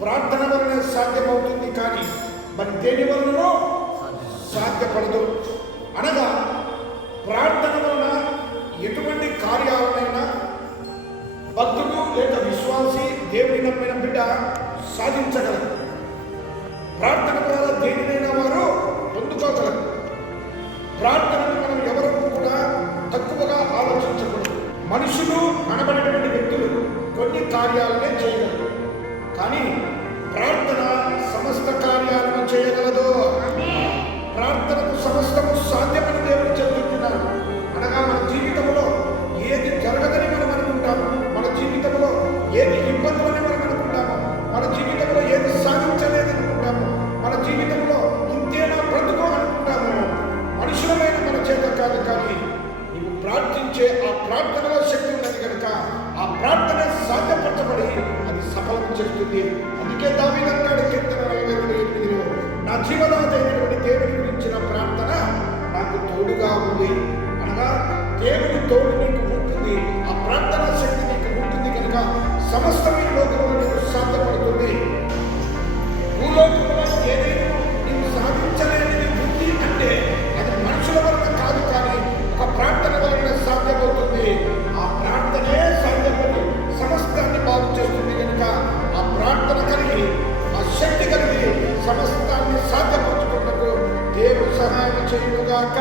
ప్రార్థన వలన సాధ్యమవుతుంది కానీ మరి దేని వలనో సాధ్యపడదు. అనగా ప్రార్థన వలన ఎటువంటి కార్యాలనైనా భక్తుడు లేక విశ్వాసి దేవుని నమ్మిన బిడ్డ సాధించగలరు. ప్రార్థన ద్వారా దేనినైనా వారు పొందుకోగలరు. ప్రార్థనను మనం ఎవరూ కూడా తక్కువగా ఆలోచించకూడదు. మనుషులు అనబడినటువంటి వ్యక్తులు కొన్ని కార్యాలనే చేయగలరు. కాదు కానీ నీవు ప్రార్థించే ఆ ప్రార్థనలో శక్తి ఉన్నది కనుక ఆ ప్రార్థన సాధ్యపరచబడి అది సఫలం చేస్తుంది అందుకే దావీదు కీర్తన నలభై రెండు ఎనిమిదిలో నా జీవనాథైనటువంటి దేవుని గురించిన ప్రార్థన నాకు తోడుగా ఉంది. అనగా దేవుని తోడు నీకు ఉంటుంది. ఆ ప్రార్థన శక్తి నీకు ఉంటుంది కనుక సమస్త సమస్తాన్ని సాధ్యపరచుకున్నకు దేవుడు సహాయం చేయుగాక